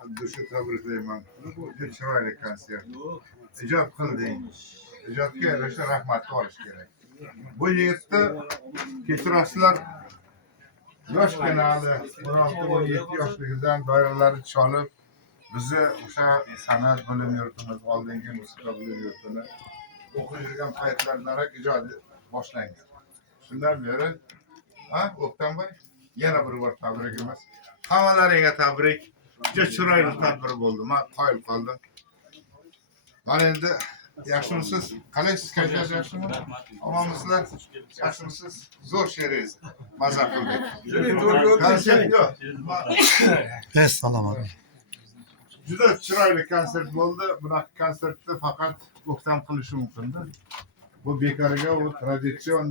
Abduşu tabriklayman. Bu chiroyli konsert. Ijod qilding. Ijodga yarasha rahmatli olish kerak. Bu yerda kechirasizlar yoshgina hali 16-17 yoshligidan doiralarni cholib bizni o'sha san'at bilim yurtimiz oldingi musiqa bilim yurtini o'qib yurgan paytlardan ijodi boshlangan. Shundan beri O'ktamboy yana bir bor tabrikimiz. Hammalaringga tabrik. Juda chiroyli tadbir bo'ldi. Men qoyil qoldim. Mana endi yaxshimisiz? Qalaysiz, kayfiyat yaxshimi? Omonmisizlar? Yaxshimisiz? Zo'r she'ringiz. Maza qildik. Konsert yo'q. Salomat. Juda chiroyli konsert bo'ldi. Bunaqa konsertni faqat O'ktam qilishi mumkin-da. Bu bekorga u traditsion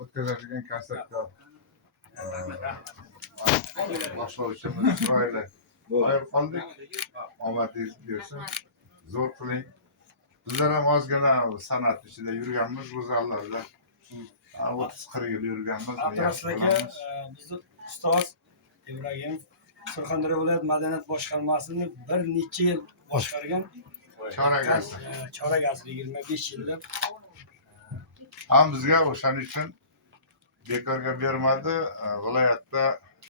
o'tkazilgan konsertda boshlovchimiz chiroyli qoyil qoldik. Omadingiz bersin. Zo'r qiling. Bizlar ham ozgina san'at ichida yurganmiz bu zallarda. 30-40 yil yurganmiz. Atrofdagi bizni ustoz Ibragimov Surxondaryo viloyat madaniyat boshqarmasini bir necha yil boshqargan. Chorak asr. Chorak asr 25 yillab. Ham bizga o'shaning uchun bekorga bermadi. Viloyatda